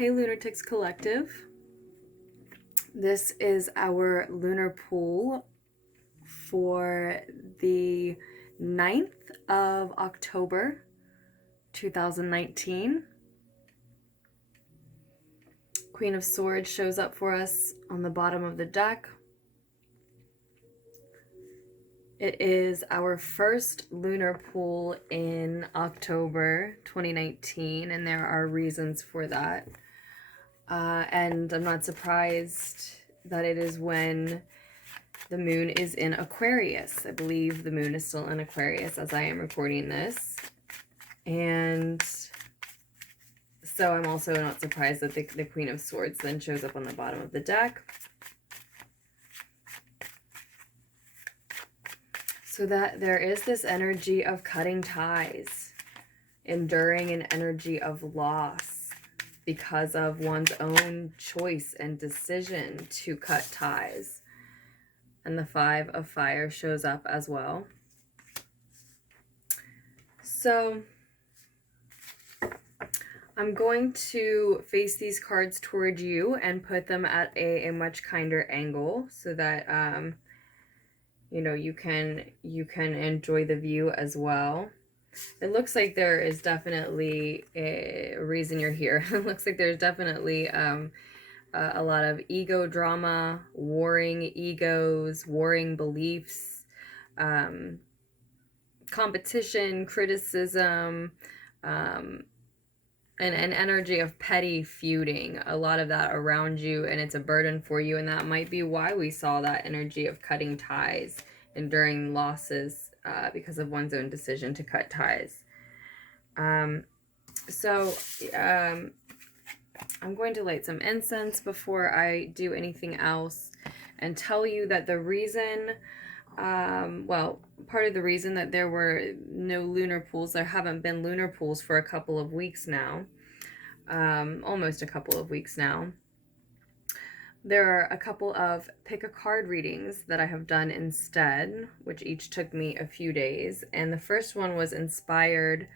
Hey Lunartics Collective. This is our lunar pool for the 9th of October 2019. Queen of Swords shows up for us on the bottom of the deck. It is our first lunar pool in October 2019, and there are reasons for that. And I'm not surprised that it is when the moon is in Aquarius. I believe the moon is still in Aquarius as I am recording this. And so I'm also not surprised that the Queen of Swords then shows up on the bottom of the deck. So that there is this energy of cutting ties, enduring an energy of loss because of one's own choice and decision to cut ties. And the Five of Fire shows up as well. So I'm going to face these cards toward you and put them at a much kinder angle so that you know, you can enjoy the view as well. It looks like there is definitely a reason you're here. It looks like there's definitely a lot of ego drama, warring egos, warring beliefs, competition, criticism, an energy of petty feuding, a lot of that around you, and it's a burden for you, and that might be why we saw that energy of cutting ties, enduring losses because of one's own decision to cut ties. I'm going to light some incense before I do anything else and tell you that the reason, well, part of the reason that there were no lunar pools, there haven't been lunar pools for a couple of weeks now, almost a couple of weeks now. There are a couple of pick a card readings that I have done instead, which each took me a few days. And the first one was inspired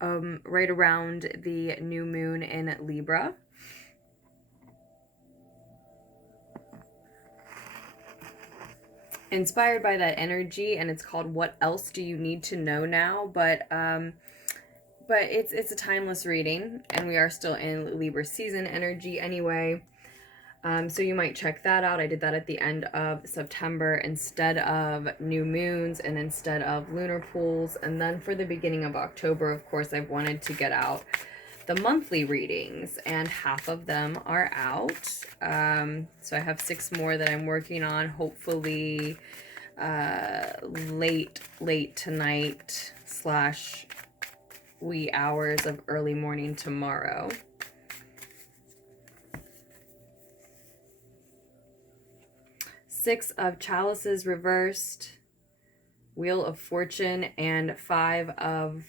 right around the new moon in Libra. Inspired by that energy, and it's called What Else Do You Need to Know Now? But it's a timeless reading, and we are still in Libra season energy anyway. So you might check that out. I did that at the end of September instead of new moons and instead of lunar pools. And then for the beginning of October, of course, I've wanted to get out the monthly readings, and half of them are out. So I have 6 more that I'm working on, hopefully late tonight / wee hours of early morning tomorrow. Six of Chalices reversed, Wheel of Fortune, and 5 of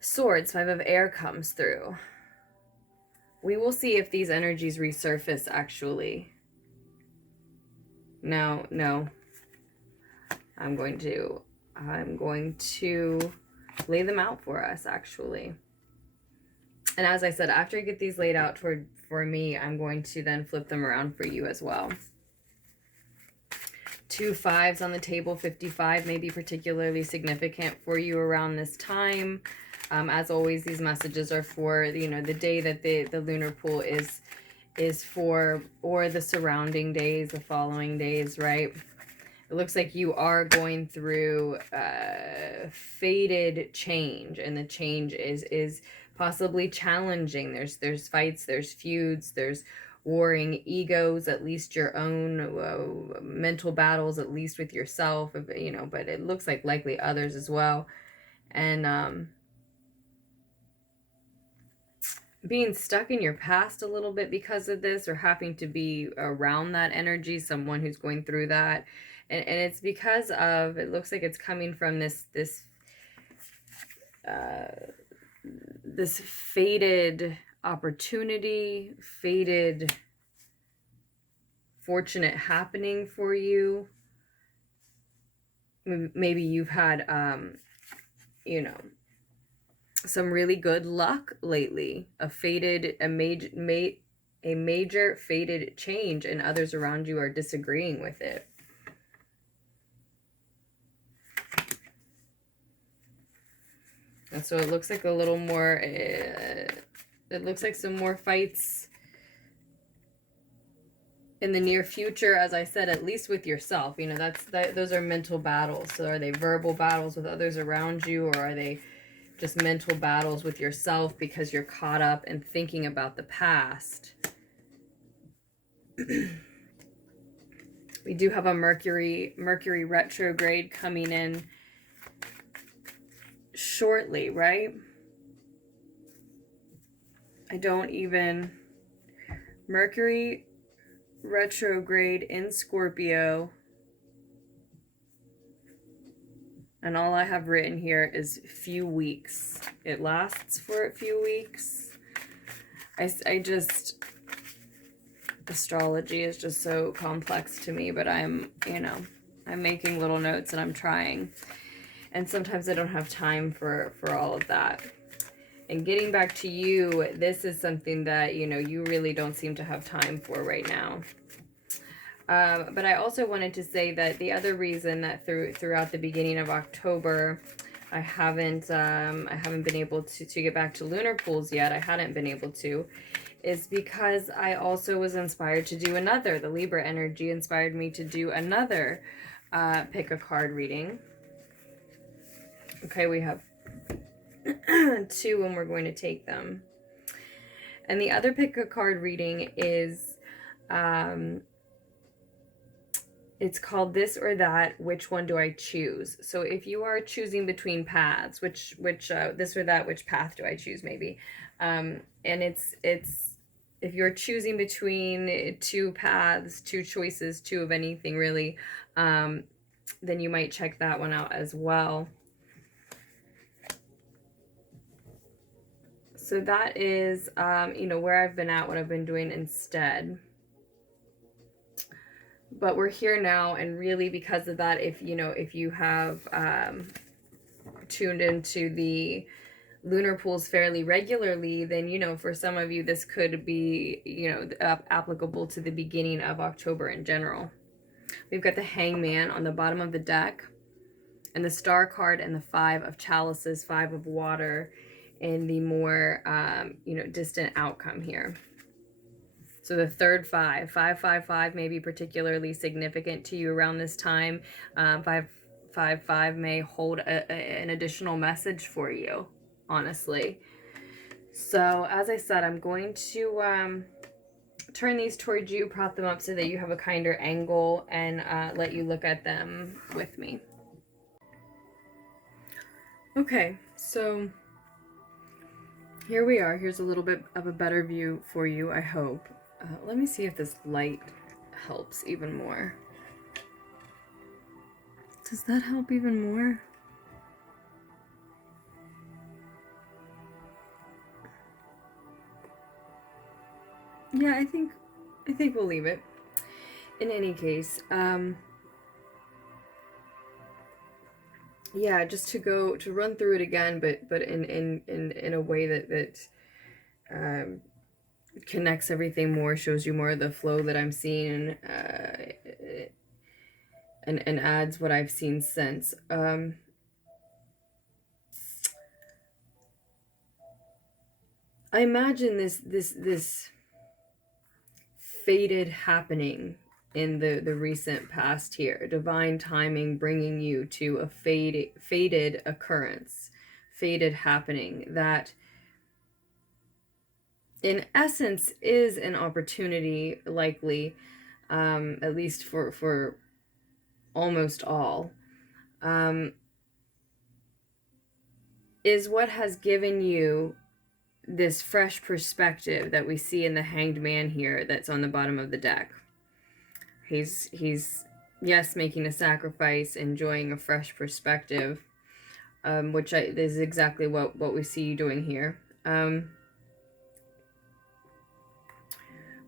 Swords, 5 of Air comes through. We will see if these energies resurface, actually. No. I'm going to lay them out for us, actually. And as I said, after I get these laid out for me, I'm going to then flip them around for you as well. 2 5s on the table, 55 may be particularly significant for you around this time. As always, these messages are for, you know, the day that the lunar pool is for, or the surrounding days, the following days, right? It looks like you are going through faded change, and the change is possibly challenging. There's fights, there's feuds, there's warring egos, at least your own mental battles, at least with yourself, you know, but it looks like likely others as well. And being stuck in your past a little bit because of this, or having to be around that energy, someone who's going through that. And it's because of, it looks like it's coming from this faded opportunity, faded fortunate happening for you. Maybe you've had, you know, some really good luck lately. A major fated change, and others around you are disagreeing with it. And so it looks like a little more, it looks like some more fights in the near future, as I said, at least with yourself. You know, those are mental battles. So are they verbal battles with others around you, or are they just mental battles with yourself because you're caught up in thinking about the past? We do have a Mercury retrograde coming in shortly, right? Mercury retrograde in Scorpio, and all I have written here is few weeks. It lasts for a few weeks. I just, astrology is just so complex to me, but I'm making little notes and I'm trying. And sometimes I don't have time for all of that. And getting back to you, this is something that, you really don't seem to have time for right now. But I also wanted to say that the other reason that throughout the beginning of October, I haven't been able to get back to lunar pools yet. I hadn't been able to, is because I also was inspired to do another. The Libra energy inspired me to do another pick a card reading. Okay, we have 2 and we're going to take them. And the other pick a card reading is, it's called This or That, Which One Do I Choose? So if you are choosing between paths, which this or that, which path do I choose, maybe? And it's if you're choosing between 2 paths, 2 choices, 2 of anything really, then you might check that one out as well. So that is, where I've been at, what I've been doing instead. But we're here now, and really because of that, if you have tuned into the lunar pools fairly regularly, then, for some of you, this could be, applicable to the beginning of October in general. We've got the Hangman on the bottom of the deck, and the Star card, and the 5 of Chalices, 5 of Water, in the more, distant outcome here. So the third 5 may be particularly significant to you around this time. 5 may hold an additional message for you, honestly. So as I said, I'm going to turn these towards you, prop them up so that you have a kinder angle, and let you look at them with me. Okay, so here we are. Here's a little bit of a better view for you, I hope. Let me see if this light helps even more. Does that help even more? Yeah, I think we'll leave it. In any case, yeah, just to run through it again, but in a way that connects everything more, shows you more of the flow that I'm seeing, and adds what I've seen since. I imagine this fated happening in the recent past here. Divine timing bringing you to a fated occurrence, fated happening that in essence is an opportunity, likely, at least for almost all, is what has given you this fresh perspective that we see in the Hanged Man here that's on the bottom of the deck. He's yes, making a sacrifice, enjoying a fresh perspective, which is exactly what we see you doing here.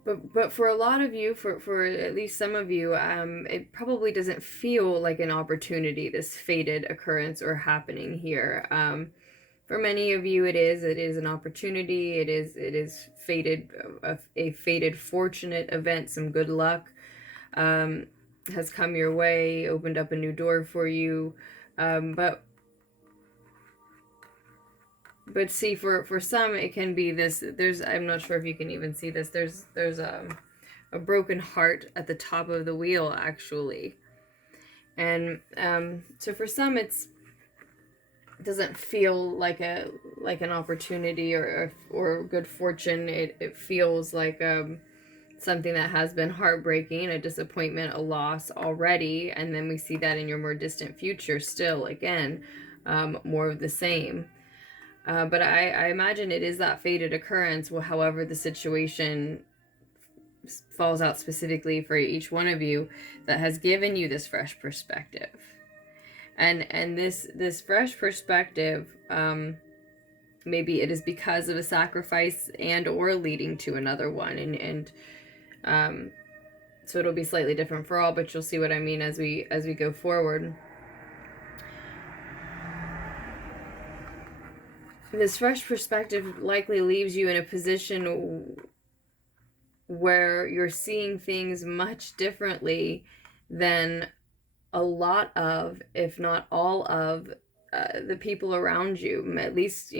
But for a lot of you, for at least some of you, it probably doesn't feel like an opportunity, this fated occurrence or happening here. For many of you, it is an opportunity. It is fated, a fated fortunate event. Some good luck has come your way, opened up a new door for you. But see, for some, it can be this. I'm not sure if you can even see this. There's a broken heart at the top of the wheel, actually. And so for some, it doesn't feel like an opportunity or good fortune. It feels like something that has been heartbreaking, a disappointment, a loss already, and then we see that in your more distant future still, again, more of the same. But I imagine it is that fated occurrence, however the situation falls out specifically for each one of you, that has given you this fresh perspective. And this fresh perspective, maybe it is because of a sacrifice and or leading to another one. And so it'll be slightly different for all, but you'll see what I mean as we go forward. This fresh perspective likely leaves you in a position where you're seeing things much differently than a lot of, if not all of, the people around you. At least,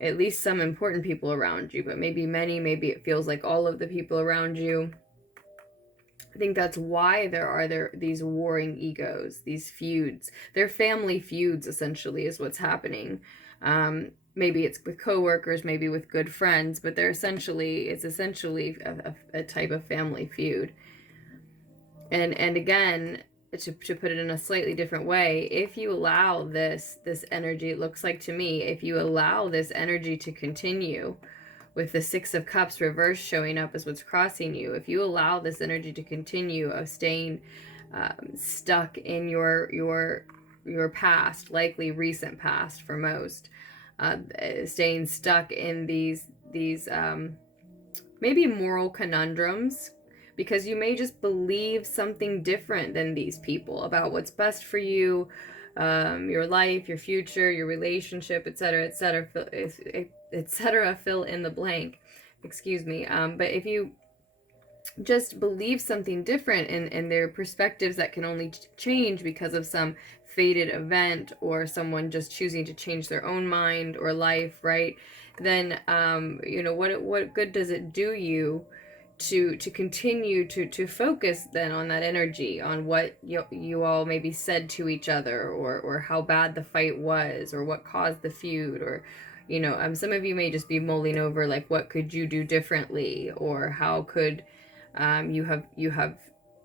at least some important people around you, but maybe many, maybe it feels like all of the people around you. I think that's why there are these warring egos, these feuds. They're family feuds, essentially, is what's happening. Maybe it's with coworkers, maybe with good friends, but it's essentially a type of family feud. And again, to put it in a slightly different way, if you allow this energy, it looks like to me, if you allow this energy to continue, with the Six of Cups reverse showing up as what's crossing you, if you allow this energy to continue of staying stuck in your past, likely recent past for most, staying stuck in these maybe moral conundrums, because you may just believe something different than these people about what's best for you, your life, your future, your relationship, etc., etc., etc., fill in the blank. Excuse me. But if you just believe something different and their perspectives that can only change because of some fated event or someone just choosing to change their own mind or life, right? Then, what good does it do you to continue to focus then on that energy, on what you all maybe said to each other, or how bad the fight was, or what caused the feud, or some of you may just be mulling over like, what could you do differently, or how could you have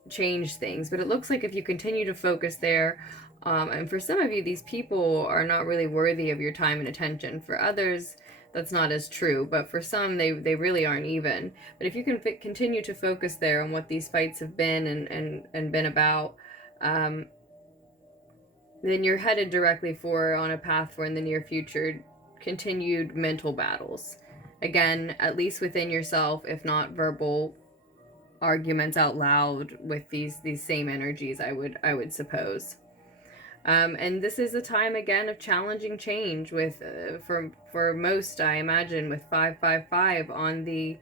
changed things. But it looks like if you continue to focus there, and for some of you, these people are not really worthy of your time and attention. For others, that's not as true, but for some, they really aren't even. But if you can continue to focus there on what these fights have been and been about, then you're headed directly on a path for, in the near future, continued mental battles. Again, at least within yourself, if not verbal arguments out loud with these same energies, I would suppose. And this is a time, again, of challenging change with, for most, I imagine, with 555 on the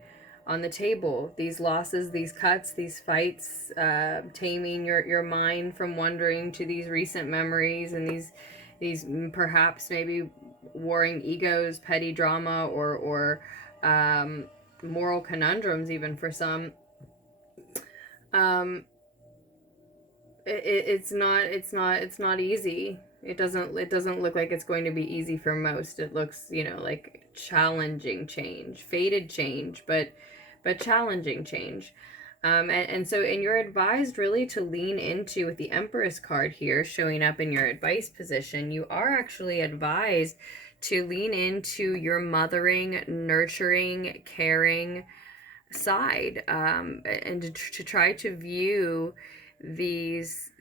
table. These losses, these cuts, these fights, taming your mind from wandering to these recent memories and these perhaps maybe warring egos, petty drama, or moral conundrums, even for some. It's not easy. It doesn't look like it's going to be easy for most. It looks, like challenging change, fated change, but challenging change. And you're advised really to lean into, with the Empress card here showing up in your advice position, you are actually advised to lean into your mothering, nurturing, caring side, and to try to view these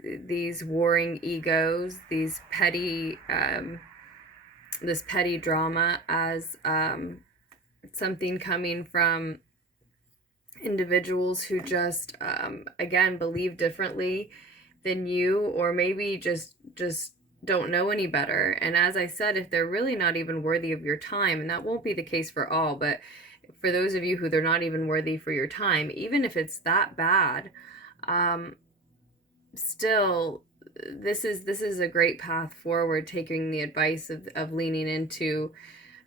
warring egos, these petty this petty drama as something coming from individuals who just again believe differently than you, or maybe just don't know any better. And as I said, if they're really not even worthy of your time, and that won't be the case for all, but for those of you who they're not even worthy for your time, even if it's that bad, still, this is a great path forward, taking the advice of leaning into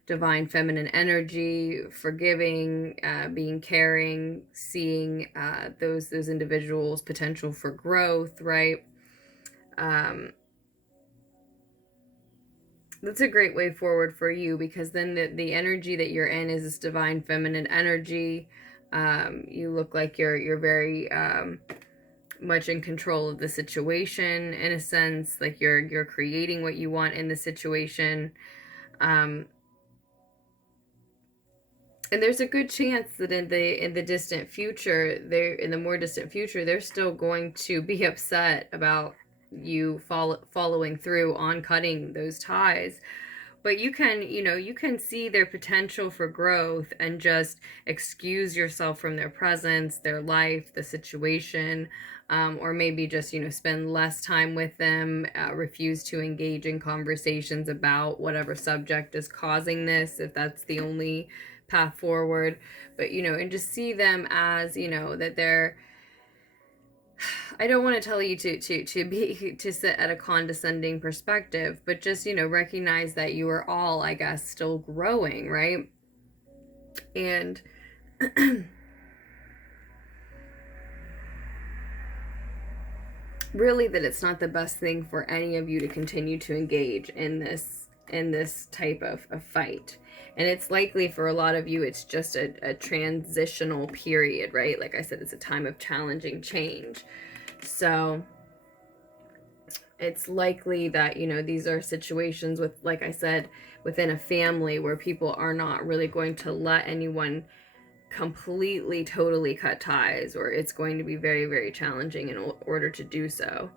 divine feminine energy, forgiving, being caring, seeing those individuals' potential for growth, right? That's a great way forward for you, because then the energy that you're in is this divine feminine energy. You look like you're very much in control of the situation, in a sense, like you're creating what you want in the situation. And there's a good chance that in the distant future, in the more distant future, they're still going to be upset about you following through on cutting those ties. But you can, you can see their potential for growth and just excuse yourself from their presence, their life, the situation, or maybe just, spend less time with them, refuse to engage in conversations about whatever subject is causing this, if that's the only path forward. But, and just see them as, that they're, I don't want to tell you to sit at a condescending perspective, but just, recognize that you are all, I guess, still growing, right? And really that it's not the best thing for any of you to continue to engage in this type of fight. And it's likely for a lot of you, it's just a transitional period, right? Like I said, it's a time of challenging change. So it's likely that, these are situations with, like I said, within a family where people are not really going to let anyone completely, totally cut ties, or it's going to be very, very challenging in order to do so.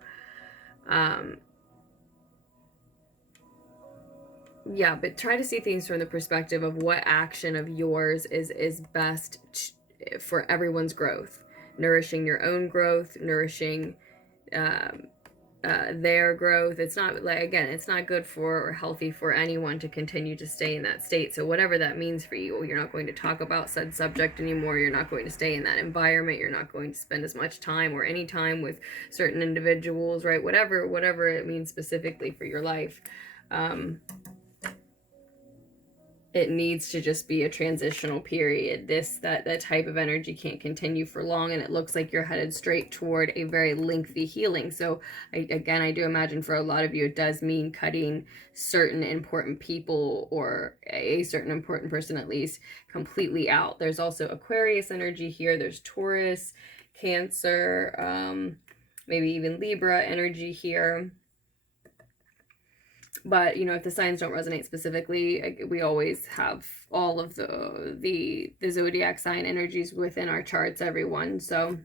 Yeah, but try to see things from the perspective of what action of yours is best for everyone's growth. Nourishing your own growth, nourishing their growth. It's not, like, again, it's not good for or healthy for anyone to continue to stay in that state. So whatever that means for you, you're not going to talk about said subject anymore. You're not going to stay in that environment. You're not going to spend as much time or any time with certain individuals, right? Whatever it means specifically for your life. It needs to just be a transitional period. That type of energy can't continue for long, and it looks like you're headed straight toward a very lengthy healing. So I do imagine for a lot of you, it does mean cutting certain important people, or a certain important person at least, completely out. There's also Aquarius energy here. There's Taurus, Cancer, maybe even Libra energy here. But, if the signs don't resonate specifically, we always have all of the zodiac sign energies within our charts, everyone. So,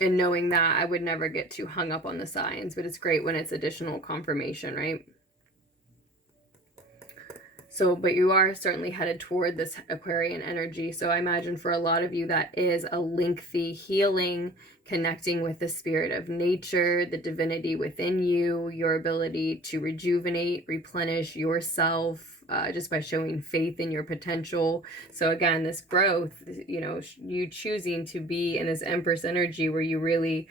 and knowing that, I would never get too hung up on the signs, but it's great when it's additional confirmation, right? So, but you are certainly headed toward this Aquarian energy. So I imagine for a lot of you, that is a lengthy healing, connecting with the spirit of nature, the divinity within you, your ability to rejuvenate, replenish yourself, just by showing faith in your potential. So again, this growth, you choosing to be in this Empress energy where you really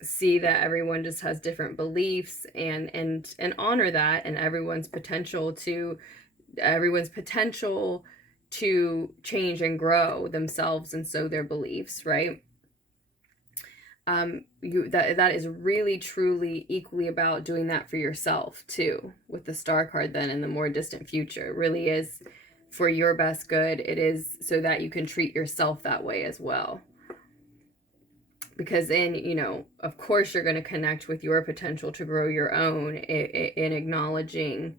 see that everyone just has different beliefs, and honor that, and everyone's potential to change and grow themselves, and so their beliefs, right? That is really truly equally about doing that for yourself too, with the Star card then in the more distant future. It really is for your best good. It is so that you can treat yourself that way as well. Because then, of course you're going to connect with your potential to grow your own, in acknowledging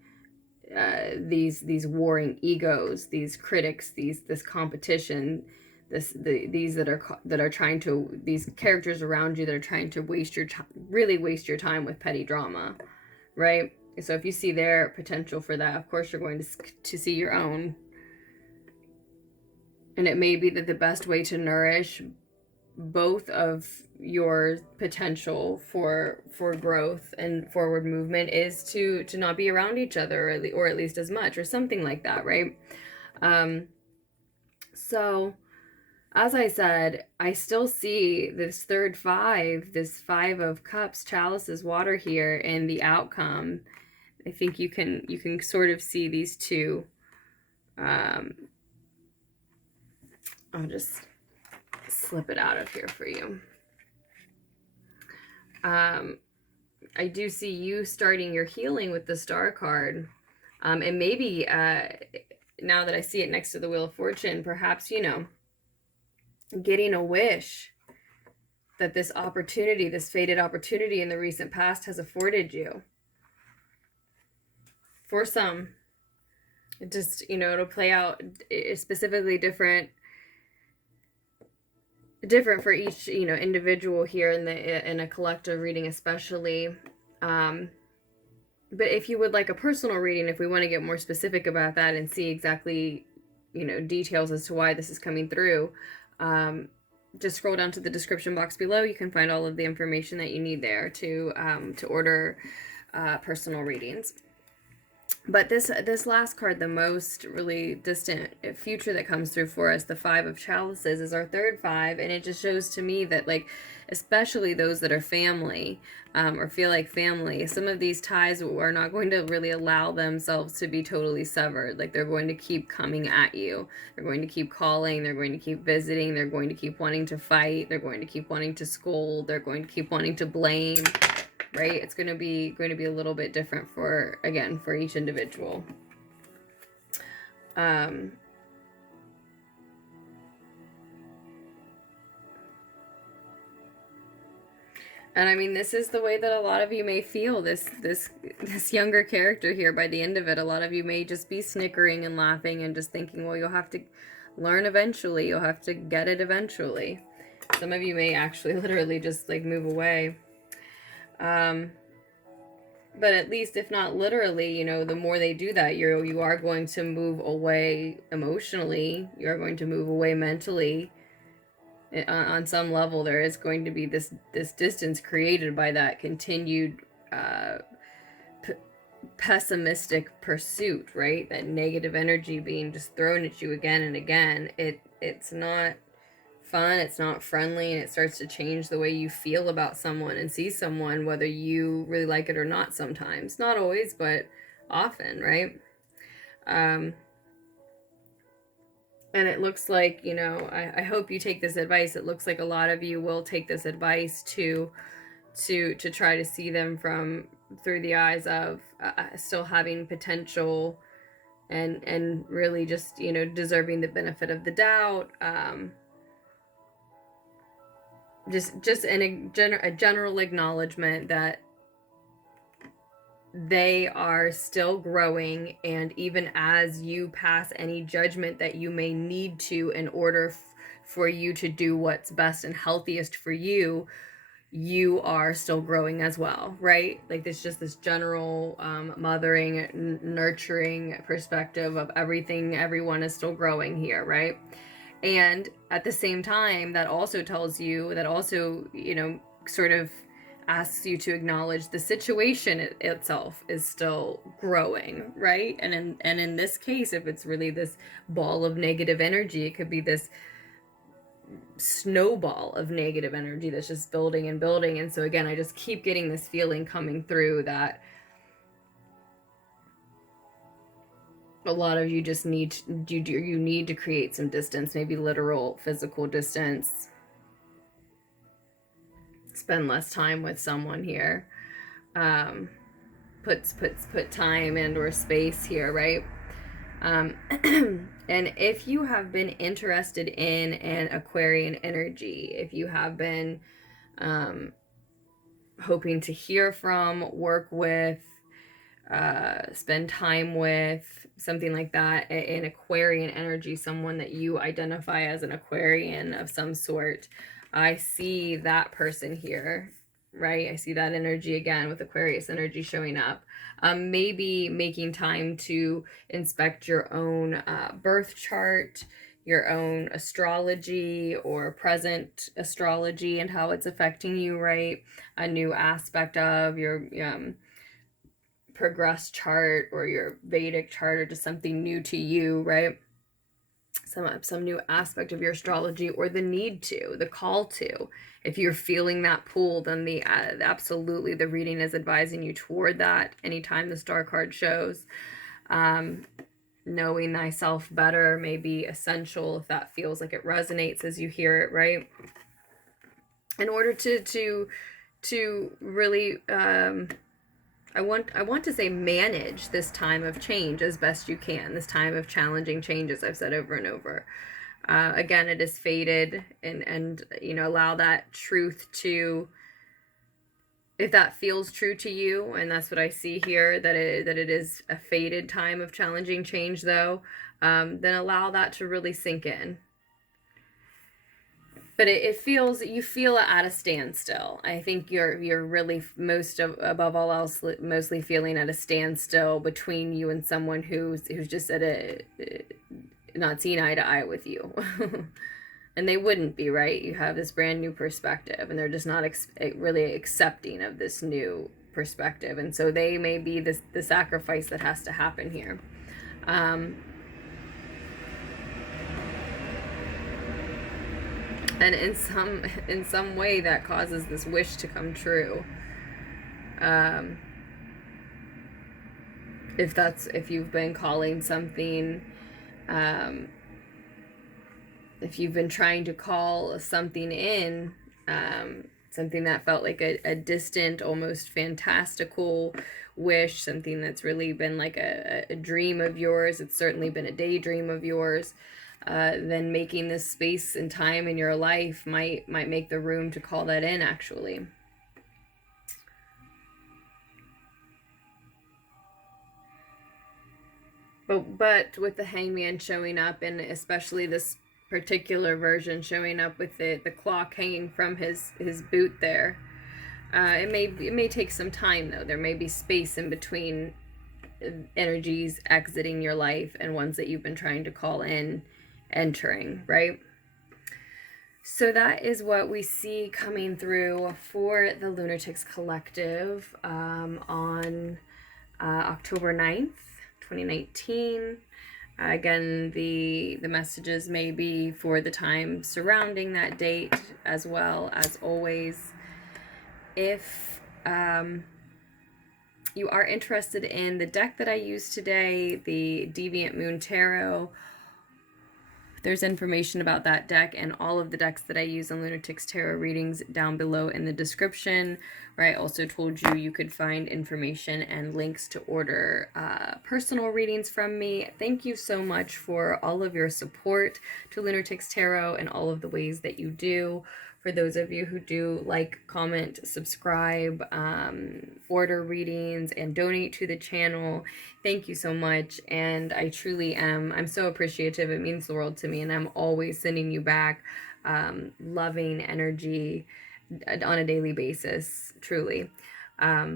these warring egos, these critics, this competition, these that are trying to, these characters around you that are trying to really waste your time with petty drama, right? So if you see their potential for that, of course you're going to see your own. And it may be that the best way to nourish both of your potential for growth and forward movement is to not be around each other, or at least as much, or something like that, right? So as I said, I still see this third five, this 5 of cups, chalices, water here, and the outcome. I think you can sort of see these two. I'll just slip it out of here for you. I do see you starting your healing with the Star card. And maybe now that I see it next to the Wheel of Fortune, perhaps, you know, getting a wish that this opportunity, this fated opportunity in the recent past has afforded you. For some, it just, you know, it'll play out specifically different for each, you know, individual here in a collective reading especially. But if you would like a personal reading, if we want to get more specific about that and see exactly, you know, details as to why this is coming through, just scroll down to the description box below. You can find all of the information that you need there to order personal readings. But this last card, the most really distant future that comes through for us, the 5 of chalices, is our third 5, and it just shows to me that, like, especially those that are family, or feel like family, some of these ties are not going to really allow themselves to be totally severed. Like, they're going to keep coming at you. They're going to keep calling. They're going to keep visiting. They're going to keep wanting to fight. They're going to keep wanting to scold. They're going to keep wanting to blame. Right? It's going to be a little bit different for each individual. And I mean, this is the way that a lot of you may feel, this younger character here. By the end of it, a lot of you may just be snickering and laughing and just thinking, well, you'll have to learn eventually. You'll have to get it eventually. Some of you may actually literally just, like, move away. But at least, if not literally, you know, the more they do that, you are going to move away emotionally. You're going to move away mentally. On some level, there is going to be this distance created by that continued pessimistic pursuit, right? That negative energy being just thrown at you again and again. It's not fun, it's not friendly, and it starts to change the way you feel about someone and see someone, whether you really like it or not sometimes. Not always, but often, right? And it looks like, you know, I hope you take this advice. It looks like a lot of you will take this advice to try to see them through the eyes of still having potential and really just, you know, deserving the benefit of the doubt. Just a general acknowledgement that they are still growing, and even as you pass any judgment that you may need to in order for you to do what's best and healthiest for you, you are still growing as well, right? Like, there's just this general mothering, nurturing perspective of everything. Everyone is still growing here, right? And at the same time, that also tells you, that also, you know, sort of asks you to acknowledge the situation itself is still growing, right? And in this case, if it's really this ball of negative energy, it could be this snowball of negative energy that's just building and building. And so again, I just keep getting this feeling coming through that a lot of you just need to create some distance, maybe literal physical distance. Spend less time with someone here. Put time and or space here, right? And if you have been interested in an Aquarian energy, if you have been hoping to hear from, work with, spend time with, something like that, an Aquarian energy, someone that you identify as an Aquarian of some sort, I see that person here, right? I see that energy again with Aquarius energy showing up. Maybe making time to inspect your own birth chart your own astrology or present astrology and how it's affecting you, right? A new aspect of your progressed chart or your Vedic chart, or just something new to you, right? Some new aspect of your astrology, or the need to, the call to. If you're feeling that pull, then absolutely the reading is advising you toward that. Anytime the star card shows, knowing thyself better may be essential if that feels like it resonates as you hear it, right? In order to really I want to say manage this time of change as best you can, this time of challenging changes, I've said over and over. Again, it is fated, and you know, allow that truth to, if that feels true to you, and that's what I see here, that it is a fated time of challenging change, though, then allow that to really sink in. But it feels, you feel it at a standstill. I think you're really above all else, mostly feeling at a standstill between you and someone who's just not seeing eye to eye with you. And they wouldn't be, right? You have this brand new perspective, and they're just not really accepting of this new perspective. And so they may be the sacrifice that has to happen here. And in some way that causes this wish to come true. If you've been calling something, if you've been trying to call something in, something that felt like a distant, almost fantastical wish, something that's really been like a dream of yours, it's certainly been a daydream of yours, then making this space and time in your life might make the room to call that in, actually. But with the Hangman showing up, and especially this particular version showing up with the clock hanging from his boot there, it may take some time, though. There may be space in between energies exiting your life and ones that you've been trying to call in entering, right? So that is what we see coming through for the Lunartics Collective on October 9th, 2019. Again, the messages may be for the time surrounding that date, as well as always. If you are interested in the deck that I used today, the Deviant Moon Tarot, there's information about that deck and all of the decks that I use on Lunartics Tarot readings down below in the description, where I also told you you could find information and links to order personal readings from me. Thank you so much for all of your support to Lunartics Tarot and all of the ways that you do. For those of you who do like, comment, subscribe, order readings, and donate to the channel, thank you so much. And I truly am, I'm so appreciative. It means the world to me, and I'm always sending you back loving energy on a daily basis, truly. That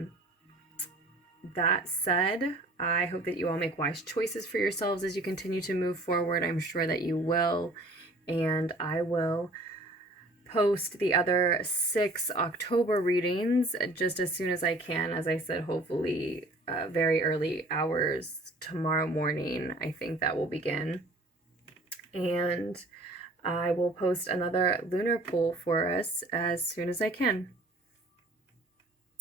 said, I hope that you all make wise choices for yourselves as you continue to move forward. I'm sure that you will, and I will post the other 6 October readings just as soon as I can. As I said, hopefully very early hours tomorrow morning, I think that will begin. And I will post another lunar poll for us as soon as I can.